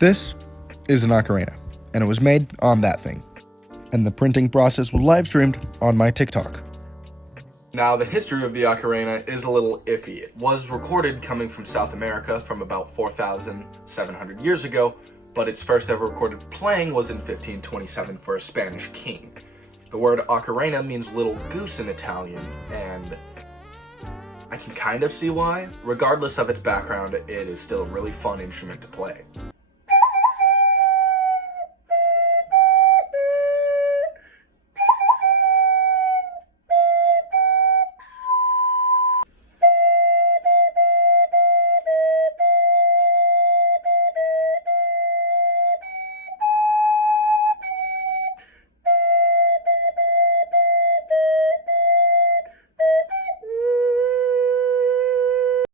This is an ocarina, and it was made on that thing. And the printing process was live streamed on my TikTok. Now, the history of the ocarina is a little iffy. It was recorded coming from South America from about 4,700 years ago, but its first ever recorded playing was in 1527 for a Spanish king. The word ocarina means little goose in Italian, and I can kind of see why. Regardless of its background, it is still a really fun instrument to play.